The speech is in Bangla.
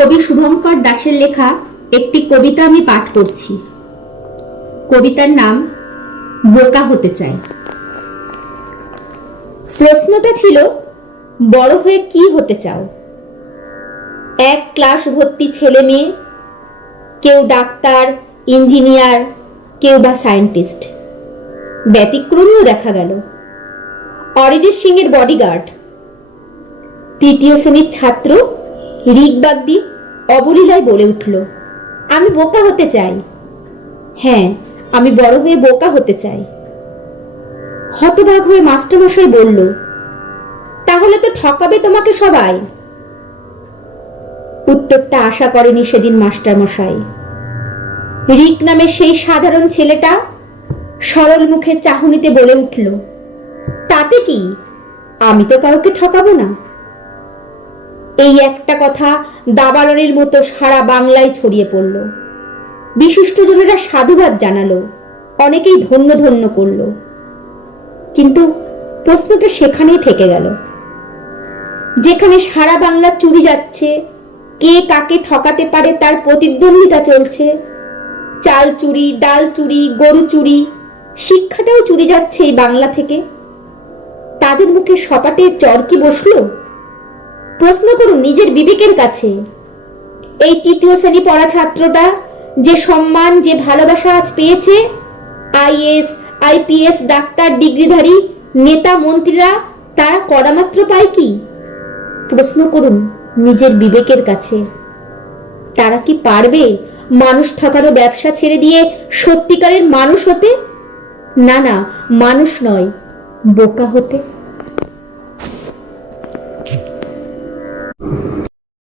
কবি শুভঙ্কর দাশের লেখা একটি কবিতা আমি পাঠ করছি। কবিতার নাম বোকা হতে চাই। প্রশ্নটা ছিল, বড় হয়ে কি হতে চাও? এক ক্লাস ভর্তি ছেলে মেয়ে, কেউ ডাক্তার, ইঞ্জিনিয়ার, কেউ বা সায়েন্টিস্ট। ব্যতিক্রমীও দেখা গেল। অরিজিৎ সিং এর বডিগার্ড, তৃতীয় শ্রেণীর ছাত্র রিক বাগদি অবলীলায় বলে উঠল, আমি বোকা হতে চাই। হ্যাঁ, আমি বড় হয়ে বোকা হতে চাই। হতবাক হয়ে মাস্টারমশাই বলল, তাহলে তো ঠকাবে তোমাকে সবাই। উত্তরটা আশা করেনি সেদিন মাস্টারমশাই। রিক নামের সেই সাধারণ ছেলেটা সরল মুখে চাহনিতে বলে উঠল, তাতে কি, আমি তো কাউকে ঠকাবো না। এই একটা কথা দাবানলের মতো সারা বাংলায় ছড়িয়ে পড়ল। বিশিষ্টজনেরা সাধুবাদ জানালো, অনেকেই ধন্য ধন্য করলো। কিন্তু প্রশ্নটা সেখানেই থেকে গেল। যেখানে সারা বাংলা চুরি যাচ্ছে, কে কাকে ঠকাতে পারে তার প্রতিদ্বন্দ্বিতা চলছে, চাল চুরি, ডাল চুরি, গরু চুরি, শিক্ষাটাও চুরি যাচ্ছে এই বাংলা থেকে, তাদের মুখে সপাটে চর কি বসলো? প্রশ্ন করুন নিজের বিবেকের কাছে। এই তৃতীয় শ্রেণী পড়া ছাত্রটা যে সম্মান, যে ভালোবাসা আজ পেয়েছে, আইএস, আইপিএস, ডাক্তার, ডিগ্রিধারী নেতা মন্ত্রীরা তারা কড়ামাত্র পায় কি? প্রশ্ন করুন নিজের বিবেকের কাছে। তারা কি পারবে মানুষ ঠকানো ব্যবসা ছেড়ে দিয়ে সত্যিকারের মানুষ হতে? না, মানুষ নয়, বোকা হতে।